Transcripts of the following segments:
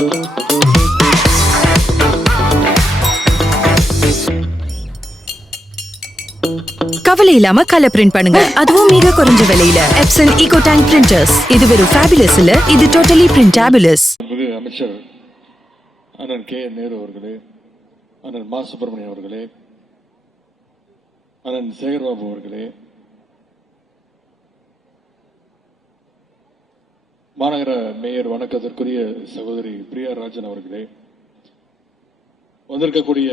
கவலை இல்லாம colour print பண்ணுங்க, அதுவும் மிக குறைஞ்ச விலையில. Epson EcoTank printers. இது வெறும் ஃபேபுலஸ் இல்ல, இது டோட்டலி பிரிண்டபிளஸ். அமைச்சர் அண்ணன் கே நேரு அவர்களே, அண்ணன் மா சுப்பிரமணியம் அவர்களே, அண்ணன் சேகர்பாபு அவர்களே, மாநகர மேயர் வணக்கத்திற்குரிய சகோதரி பிரியா ராஜன் அவர்களே, வந்திருக்கக்கூடிய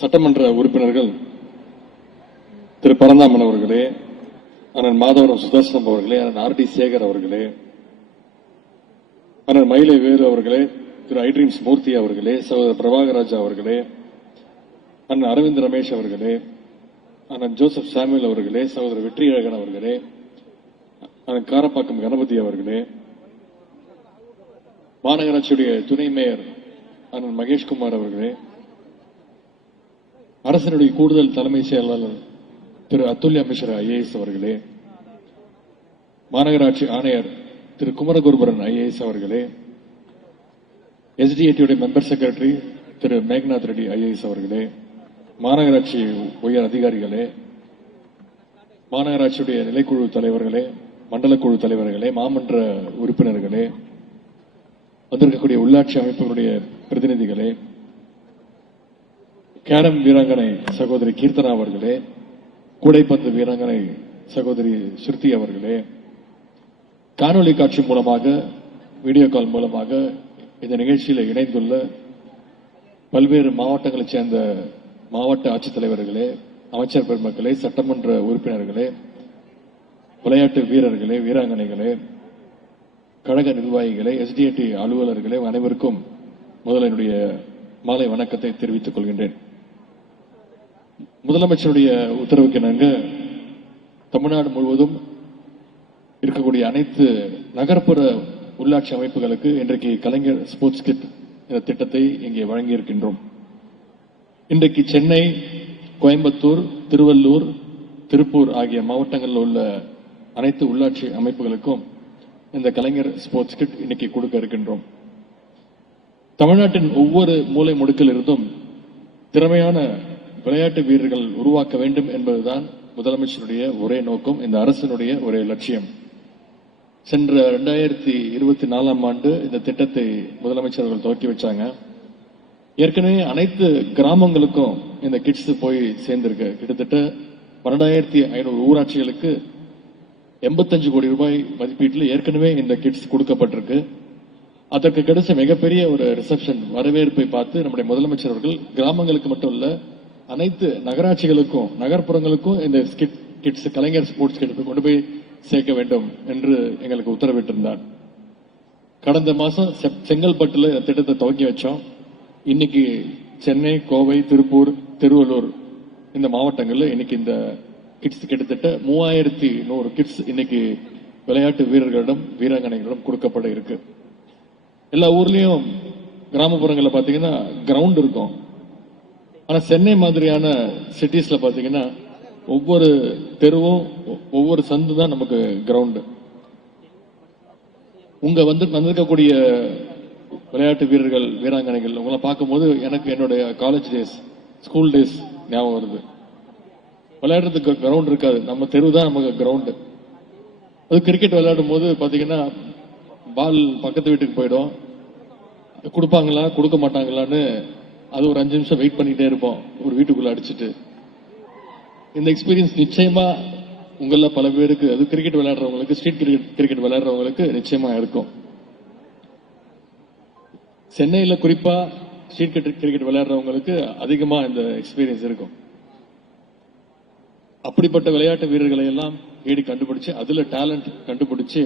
சட்டமன்ற உறுப்பினர்கள் திரு பரந்தாமன் அவர்களே, அண்ணன் மாதவரம் சுதர்சனம் அவர்களே, அண்ணன் ஆர் டி சேகர் அவர்களே, அண்ணன் மயிலை வேலு அவர்களே, திரு ஐட்ரீம்ஸ் மூர்த்தி அவர்களே, சகோதரர் பிரபாகராஜா அவர்களே, அண்ணன் அரவிந்த் ரமேஷ் அவர்களே, அண்ணன் ஜோசப் சாமுவேல் அவர்களே, சகோதரர் வெற்றியழகன் அவர்களே, அண்ணன் காரப்பாக்கம் கணபதி அவர்களே, மாநகராட்சியுடைய துணை மேயர் அண்ணன் மகேஷ்குமார் அவர்களே, அரசனுடைய கூடுதல் தலைமை செயலாளர் திரு அத்துல்யா மிஸ்ரா ஐஏஎஸ் அவர்களே, மாநகராட்சி ஆணையர் திரு குமரகுருபரன் ஐஏஎஸ் அவர்களே, எஸ்டிஏடியுடைய மெம்பர் செக்ரட்டரி திரு மேக்நாத் ரெட்டி ஐஏஎஸ் அவர்களே, மாநகராட்சி உயர் அதிகாரிகளே, மாநகராட்சியுடைய நிலைக்குழு தலைவர்களே, மண்டல குழு தலைவர்களே, மாமன்ற உறுப்பினர்களே, வந்திருக்கக்கூடிய உள்ளாட்சி அமைப்புகளுடைய பிரதிநிதிகளே, கேரம் வீராங்கனை சகோதரி கீர்த்தனா அவர்களே, கூடைப்பந்து வீராங்கனை சகோதரி ஸ்ருதி அவர்களே, காணொலி காட்சி மூலமாக வீடியோ கால் மூலமாக இந்த நிகழ்ச்சியில் இணைந்துள்ள பல்வேறு மாவட்டங்களைச் சேர்ந்த மாவட்ட ஆட்சித்தலைவர்களே, அமைச்சர் பெருமக்களே, சட்டமன்ற உறுப்பினர்களே, விளையாட்டு வீரர்களே, வீராங்கனைகளே, கழக நிர்வாகிகளே, எஸ்டிஏடி அலுவலர்களே, அனைவருக்கும் முதல் என்னுடைய மாலை வணக்கத்தை தெரிவித்துக் கொள்கின்றேன். முதலமைச்சருடைய உத்தரவுக்கு இணங்க தமிழ்நாடு முழுவதும் இருக்கக்கூடிய அனைத்து நகர்ப்புற உள்ளாட்சி அமைப்புகளுக்கு இன்றைக்கு கலைஞர் ஸ்போர்ட்ஸ் கிட் என்ற திட்டத்தை இங்கே வழங்கியிருக்கின்றோம். இன்றைக்கு சென்னை, கோயம்புத்தூர், திருவள்ளூர், திருப்பூர் ஆகிய மாவட்டங்களில் உள்ள அனைத்து உள்ளாட்சி அமைப்புகளுக்கும் இந்த கலைஞர் ஸ்போர்ட்ஸ் கிட் இன்னைக்கு கொடுக்க இருக்கின்றோம். தமிழ்நாட்டின் ஒவ்வொரு மூலை முடுக்கில் இருந்தும் திறமையான விளையாட்டு வீரர்கள் உருவாக்க வேண்டும் என்பதுதான் முதலமைச்சருடைய ஒரே நோக்கம், இந்த அரசினுடைய ஒரே லட்சியம். சென்ற 2024 ஆண்டு இந்த திட்டத்தை முதலமைச்சர்கள் துவக்கி வச்சாங்க. ஏற்கனவே அனைத்து கிராமங்களுக்கும் இந்த கிட்ஸ் போய் சேர்ந்திருக்கு. கிட்டத்தட்ட 12,500 ஊராட்சிகளுக்கு 85 கோடி ரூபாய் மதிப்பீட்டில் ஏற்கனவே இந்த கிட்ஸ் கொடுக்கப்பட்டிருக்கு. அதற்கு கிடைச்ச மிகப்பெரிய ஒரு ரிசப்ஷன் வரவேற்பை பார்த்து நம்முடைய முதலமைச்சர் அவர்கள் கிராமங்களுக்கு மட்டும் இல்ல அனைத்து நகராட்சிகளுக்கும் நகர்ப்புறங்களுக்கும் இந்த கிட்ஸ் கலைஞர் ஸ்போர்ட்ஸ் கிட் கொண்டு போய் சேர்க்க வேண்டும் என்று எங்களுக்கு உத்தரவிட்டிருந்தார். கடந்த மாசம் செங்கல்பட்டுல திட்டத்தை துவக்கி வச்சோம். இன்னைக்கு சென்னை, கோவை, திருப்பூர், திருவள்ளூர் இந்த மாவட்டங்களில் இன்னைக்கு இந்த கிட்ஸ் கிட்டத்தட்ட 3100 கிட்ஸ் இன்னைக்கு விளையாட்டு வீரர்களிடம் வீராங்கனைகளிடம் கொடுக்கப்பட இருக்கு. எல்லா ஊர்லயும் கிராமப்புறங்களில் பாத்தீங்கன்னா கிரவுண்ட் இருக்கும். ஆனா சென்னை மாதிரியான சிட்டிஸ்ல பாத்தீங்கன்னா ஒவ்வொரு தெருவும் ஒவ்வொரு சந்து தான் நமக்கு கிரவுண்ட். உங்க வந்திருக்கக்கூடிய விளையாட்டு வீரர்கள் வீராங்கனைகள் உங்களை பார்க்கும்போது எனக்கு என்னுடைய காலேஜ் டேஸ், ஸ்கூல் டேஸ் ஞாபகம் வருது. விளையாடுறதுக்கு கிரவுண்ட் இருக்காது, நம்ம தெரு தான் நமக்கு கிரவுண்ட். அது கிரிக்கெட் விளையாடும் போது பாத்தீங்கன்னா பால் பக்கத்து வீட்டுக்கு போயிடும், கொடுப்பாங்களா கொடுக்க மாட்டாங்களான்னு அது ஒரு 5 நிமிஷம் வெயிட் பண்ணிட்டே இருப்போம் ஒரு வீட்டுக்குள்ள அடிச்சுட்டு. இந்த எக்ஸ்பீரியன்ஸ் நிச்சயமா உங்கள பல பேருக்கு, அது கிரிக்கெட் விளையாடுறவங்களுக்கு, ஸ்ட்ரீட் கிரிக்கெட் விளையாடுறவங்களுக்கு நிச்சயமா இருக்கும். சென்னையில குறிப்பா ஸ்ட்ரீட் கிரிக்கெட் விளையாடுறவங்களுக்கு அதிகமா இந்த எக்ஸ்பீரியன்ஸ் இருக்கும். அப்படிப்பட்ட விளையாட்டு வீரர்களை எல்லாம் தேடி கண்டுபிடிச்சு அதுல டேலண்ட் கண்டுபிடிச்சு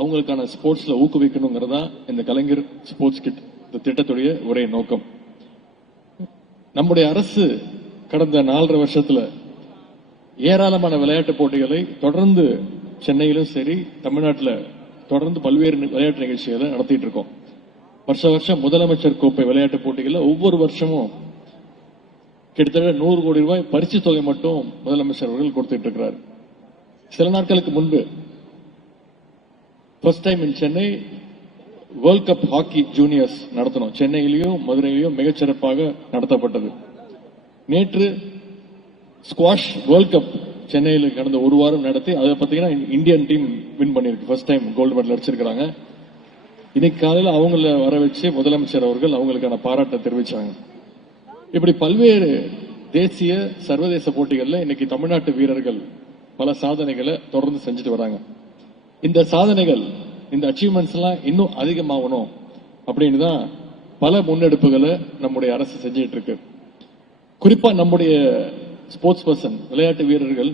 அவங்களுக்கான ஸ்போர்ட்ஸ்ல ஊக்குவிக்கணுங்கிறதா இந்த கலைஞர் ஸ்போர்ட்ஸ் கிட் இந்த திட்டத்துடைய ஒரே நோக்கம். நம்முடைய அரசு கடந்த 4.5 வருஷத்துல ஏராளமான விளையாட்டு போட்டிகளை தொடர்ந்து சென்னையிலும் சரி தமிழ்நாட்டில் தொடர்ந்து பல்வேறு விளையாட்டு நிகழ்ச்சிகளை நடத்திட்டு இருக்கோம். வருஷம் முதலமைச்சர் கோப்பை விளையாட்டு போட்டிகளை ஒவ்வொரு வருஷமும் கிட்டத்தட்ட 100 கோடி ரூபாய் பரிசு தொகை மட்டும் முதலமைச்சர் அவர்கள் கொடுத்துட்டு இருக்கிறார். சில நாட்களுக்கு முன்பு first time in Chennai world cup hockey juniors நடத்தணும். சென்னையிலையும் மதுரையிலையும் மிகச்சிறப்பாக நடத்தப்பட்டது. நேற்று ஸ்குவாஷ் வேர்ல்ட் கப் சென்னையில் கடந்த ஒரு வாரம் நடத்தி அதை பார்த்தீங்கன்னா இந்தியன் டீம் வின் பண்ணிருக்கு. ஃபர்ஸ்ட் டைம் கோல்டு மெடல் அடிச்சிருக்காங்க. இன்னைக்கு காலையில் அவங்கள வர வச்சு முதலமைச்சர் அவர்கள் அவங்களுக்கான பாராட்டை தெரிவிச்சாங்க. இப்படி பல்வேறு தேசிய சர்வதேச போட்டிகளில் இன்னைக்கு தமிழ்நாட்டு வீரர்கள் பல சாதனைகளை தொடர்ந்து செஞ்சுட்டு வராங்க. இந்த சாதனைகள், இந்த அச்சீவ்மெண்ட்ஸ் எல்லாம் இன்னும் அதிகமாகணும் அப்படின்னு தான் பல முன்னெடுப்புகளை நம்முடைய அரசு செஞ்சுட்டு இருக்கு. குறிப்பா நம்முடைய ஸ்போர்ட்ஸ் பர்சன், விளையாட்டு வீரர்கள்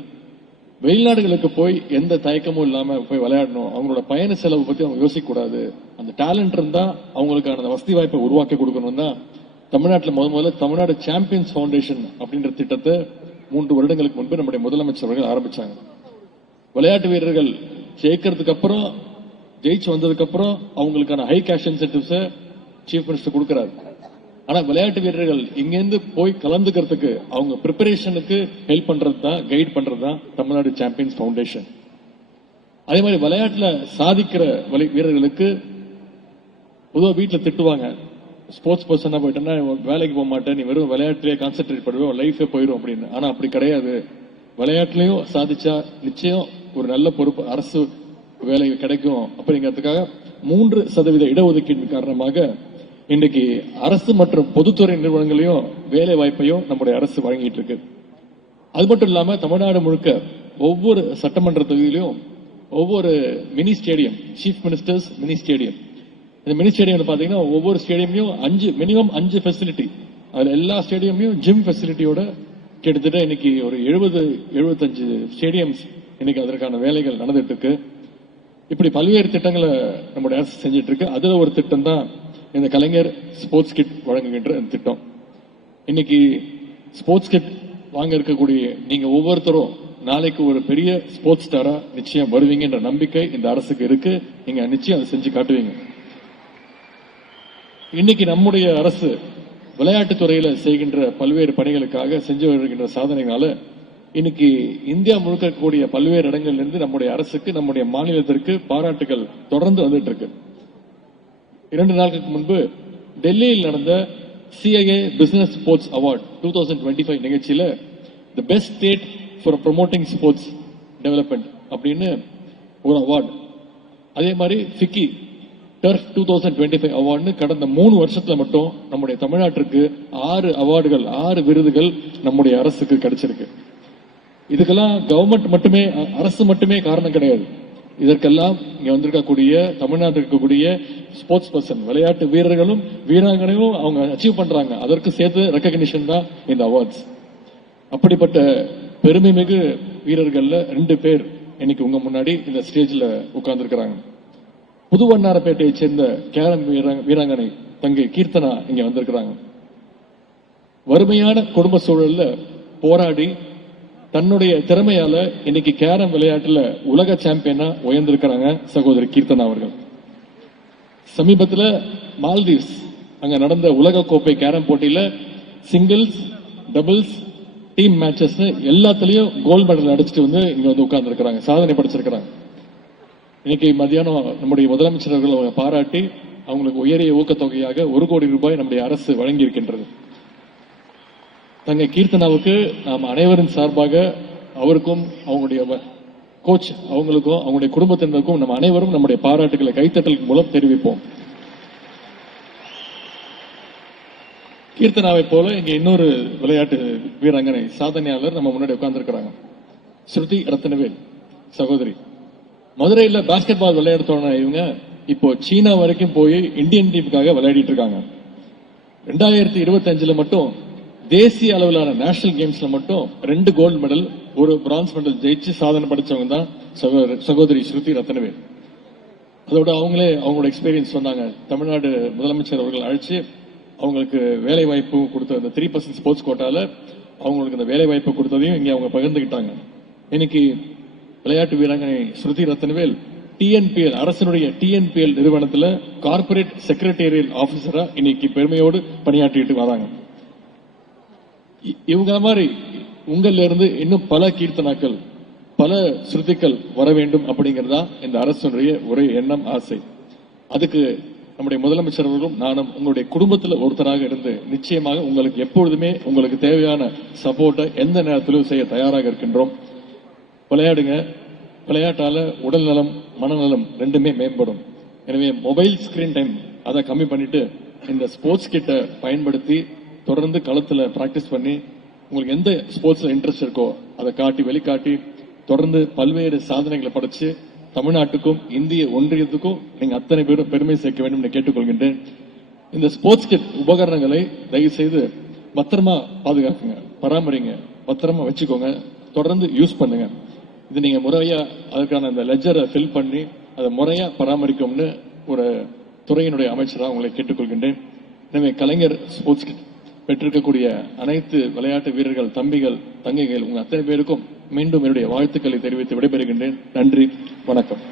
வெளிநாடுகளுக்கு போய் எந்த தயக்கமும் இல்லாம போய் விளையாடணும். அவங்களோட பயண செலவு பத்தி அவங்க யோசிக்க கூடாது. அந்த டேலண்ட் இருந்தா அவங்களுக்கான வசதி வாய்ப்பை உருவாக்கி கொடுக்கணும் தான் தமிழ்நாட்டில் முதல்ல தமிழ்நாடு சாம்பியன்ஸ் பவுண்டேஷன் அப்படின்ற திட்டத்தை 3 வருடங்களுக்கு முன்பு நம்முடைய முதலமைச்சர் அவர்கள் ஆரம்பிச்சாங்க. விளையாட்டு வீரர்கள் ஜெயிக்கிறதுக்கு அப்புறம், ஜெயிச்சு வந்ததுக்கு அப்புறம் அவங்களுக்கான high cash incentives chief minister கொடுக்கிறார். ஆனா விளையாட்டு வீரர்கள் இங்கிருந்து போய் கலந்துக்கிறதுக்கு, அவங்க ப்ரிப்பரேஷனுக்கு ஹெல்ப் பண்றது தான், கைட் பண்றது தான் தமிழ்நாடு சாம்பியன்ஸ் பவுண்டேஷன். அதே மாதிரி விளையாட்டுல சாதிக்கிற வீரர்களுக்கு பொதுவாக வீட்டில் திட்டுவாங்க, ஸ்போர்ட்ஸ் பர்சனா போயிட்டேன்னா வேலைக்கு போக மாட்டேன், நீ வெறும் விளையாட்டுலயே கான்சென்ட்ரேட் பண்ணுவோம், லைஃபே போயிடும் அப்படின்னு. ஆனா அப்படி கிடையாது. விளையாட்டுலயும் சாதிச்சா நிச்சயம் ஒரு நல்ல பொறுப்பு, அரசு வேலை கிடைக்கும். அப்படிங்கிறதுக்காக 3% இடஒதுக்கீடு காரணமாக இன்றைக்கு அரசு மற்றும் பொதுத்துறை நிறுவனங்களையும் வேலை வாய்ப்பையும் நம்முடைய அரசு வழங்கிட்டு இருக்கு. அது மட்டும் இல்லாம தமிழ்நாடு முழுக்க ஒவ்வொரு சட்டமன்ற தொகுதியிலும் ஒவ்வொரு mini stadium, chief ministers mini stadium. இந்த மினி ஸ்டேடியம் பாத்தீங்கன்னா ஒவ்வொரு ஸ்டேடியம்லயும் மினிமம் 5 ஃபெசிலிட்டி. அதுல எல்லா ஸ்டேடியம்லயும் ஜிம் ஃபெசிலிட்டியோட கிட்டத்தட்ட இன்னைக்கு ஒரு 70-75 ஸ்டேடியம்ஸ் இன்னைக்கு அதற்கான வேலைகள் நடந்துட்டு இருக்கு. இப்படி பல்வேறு திட்டங்களை நம்முடைய அரசு செஞ்சிட்டு இருக்கு. அதுல ஒரு திட்டம் தான் இந்த கலைஞர் ஸ்போர்ட்ஸ் கிட் வழங்குகின்ற இந்த திட்டம். இன்னைக்கு ஸ்போர்ட்ஸ் கிட் வாங்க இருக்கக்கூடிய நீங்க ஒவ்வொருத்தரும் நாளைக்கு ஒரு பெரிய ஸ்போர்ட்ஸ் ஸ்டாரா நிச்சயம் வருவீங்கன்ற நம்பிக்கை இந்த அரசுக்கு இருக்கு. நீங்க நிச்சயம் அதை செஞ்சு காட்டுவீங்க. இன்னைக்கு நம்முடைய அரசு விளையாட்டுத் துறையில செய்கின்ற பல்வேறு பணிகளுக்காக செஞ்சு வருகின்ற சாதனைகளால இன்னைக்கு இந்தியா முழுக்க இருக்கக்கூடிய பல்வேறு இடங்கள்ல இருந்து நம்முடைய அரசுக்கு, நம்முடைய மாநிலத்திற்கு பாராட்டுகள் தொடர்ந்து வந்துட்டு இருக்கு. 2 நாட்களுக்கு முன்பு டெல்லியில் நடந்த CIA பிசினஸ் ஸ்போர்ட்ஸ் அவார்ட் 2025 நிகழ்ச்சியில the best state for promoting sports development அப்படின்னு ஒரு அவார்டு, அதே மாதிரி ஃபிக்கி டர்ஃப் 2025 அவார்டு கடந்த 3 வருஷத்துல மட்டும் நம்முடைய தமிழ்நாட்டிற்கு 6 அவார்டுகள், 6 விருதுகள் நம்முடைய அரசுக்கு கிடைச்சிருக்கு. இதுக்கெல்லாம் கவர்மெண்ட் மட்டுமே, அரசு மட்டுமே காரணம் கிடையாது. இதற்கெல்லாம் இங்க வந்திருக்கக்கூடிய தமிழ்நாட்டில் இருக்கக்கூடிய ஸ்போர்ட்ஸ் பர்சன், விளையாட்டு வீரர்களும் வீராங்கனையும் அவங்க அச்சீவ் பண்றாங்க. அதற்கு சேர்த்து ரெக்கக்னிஷன் தான் இந்த அவார்ட்ஸ். அப்படிப்பட்ட பெருமை மிகு வீரர்கள்ல 2 பேர் இன்னைக்கு உங்க முன்னாடி இந்த ஸ்டேஜ்ல உட்கார்ந்து இருக்கிறாங்க. புதுவண்ணாரப்பேட்டையை சேர்ந்த கேரம் வீராங்கனை தங்கை கீர்த்தனா இங்க வந்திருக்கிறாங்க. வறுமையான குடும்ப சூழல்ல போராடி தன்னுடைய திறமையால இன்னைக்கு கேரம் விளையாட்டுல உலக சாம்பியனா உயர்ந்திருக்கிறாங்க சகோதரி கீர்த்தனா அவர்கள். சமீபத்தில் மால்தீவ்ஸ் அங்க நடந்த உலக கோப்பை கேரம் போட்டியில சிங்கிள்ஸ், டபுள்ஸ், டீம் மேட்சஸ் எல்லாத்திலையும் கோல்டு மெடல் அடிச்சுட்டு வந்து இங்க வந்து உட்கார்ந்து இருக்கிறாங்க, சாதனை படைச்சிருக்கிறாங்க. இன்னைக்கு மத்தியானம் நம்முடைய முதலமைச்சர் அவர்கள் அவங்க பாராட்டி அவங்களுக்கு உயரிய ஊக்கத்தொகையாக 1 கோடி ரூபாய் நம்முடைய அரசு வழங்கி இருக்கின்றது. தங்கை கீர்த்தனாவுக்கு நாம் அனைவரின் சார்பாக அவருக்கும் அவங்களுடைய கோச் அவங்களுக்கும் அவங்களுடைய குடும்பத்தினருக்கும் நம்ம அனைவரும் நம்முடைய பாராட்டுகளை கைத்தட்டல் மூலம் தெரிவிப்போம். கீர்த்தனாவை போல இங்க இன்னொரு விளையாட்டு வீராங்கனை சாதனையாளர் நம்ம முன்னாடி உட்கார்ந்துருக்கிறாங்க, ஸ்ருதி ரத்னவேல் சகோதரி. மதுரையில் பாஸ்கெட் பால் விளையாட தோணுன இவங்க இப்போ சீனா வரைக்கும் போய் இந்தியன் டீமுக்காக விளையாடிட்டு இருக்காங்க. 2025 மட்டும் தேசிய அளவிலான நேஷனல் கேம்ஸ்ல மட்டும் 2 கோல்டு மெடல், 1 பிரான்ஸ் மெடல் ஜெயிச்சு சாதனை படிச்சவங்க தான் சகோதரி ஸ்ருதி ரத்னவேல். அதோட அவங்களே அவங்களோட எக்ஸ்பீரியன்ஸ் சொன்னாங்க. தமிழ்நாடு முதலமைச்சர் அவர்கள் அழைச்சு அவங்களுக்கு வேலை வாய்ப்பு கொடுத்த அந்த 3% ஸ்போர்ட்ஸ் கோட்டால அவங்களுக்கு அந்த வேலை வாய்ப்பு கொடுத்ததையும் இங்க அவங்க பகிர்ந்துகிட்டாங்க. இன்னைக்கு விளையாட்டு வீராங்கனை ஸ்ருதி ரத்னவேல் TNPL, அரசனுடைய TNPL நிறுவனத்துல கார்பரேட் செக்ரட்டேரியல் ஆபீசரா இன்னைக்கு பெருமையோடு பணியாற்றிட்டு வராங்க. இவங்க மாதிரி உங்கள்ல இருந்து இன்னும் பல கீர்த்தனாக்கள், பல ஸ்ருதிகள் வர வேண்டும் அப்படிங்கறதா இந்த அரசுடைய ஒரே எண்ணம், ஆசை. அதுக்கு நம்முடைய முதலமைச்சர் அவர்களும் நானும் உங்களுடைய குடும்பத்தில் ஒருத்தராக இருந்து நிச்சயமாக உங்களுக்கு எப்பொழுதுமே உங்களுக்கு தேவையான சப்போர்ட்டை எந்த நேரத்திலும் செய்ய தயாராக இருக்கின்றோம். விளையாடுங்க. விளையாட்டால உடல் நலம் மனநலம் ரெண்டுமே மேம்படும். எனவே மொபைல் ஸ்கிரீன் டைம் அதை கம்மி பண்ணிட்டு இந்த ஸ்போர்ட்ஸ் கிட்ட பயன்படுத்தி தொடர்ந்து களத்துல பிராக்டிஸ் பண்ணி உங்களுக்கு எந்த ஸ்போர்ட்ஸ்ல இன்ட்ரெஸ்ட் இருக்கோ அதை காட்டி வெளிக்காட்டி தொடர்ந்து பல்வேறு சாதனைகளை படைச்சு தமிழ்நாட்டுக்கும் இந்திய ஒன்றியத்துக்கும் நீங்க அத்தனை பேரும் பெருமை சேர்க்க வேண்டும் என்று கேட்டுக்கொள்கின்றேன். இந்த ஸ்போர்ட்ஸ் கிட் உபகரணங்களை தயவு செய்து பத்திரமா பாதுகாக்குங்க, பராமரிங்க, பத்திரமா வச்சுக்கோங்க, தொடர்ந்து யூஸ் பண்ணுங்க. இது நீங்க முறையா அதுக்கான அந்த லெஜரை ஃபில் பண்ணி அதை முறையா பராமரிக்கும்னு ஒரு துறையினுடைய அமைச்சராக உங்களை கேட்டுக்கொள்கின்றேன். எனவே கலைஞர் ஸ்போர்ட்ஸ் கிட் பெற்றிருக்கக்கூடிய அனைத்து விளையாட்டு வீரர்கள், தம்பிகள், தங்கைகள் உங்க அத்தனை பேருக்கும் மீண்டும் என்னுடைய வாழ்த்துக்களை தெரிவித்து விடைபெறுகின்றேன். நன்றி, வணக்கம்.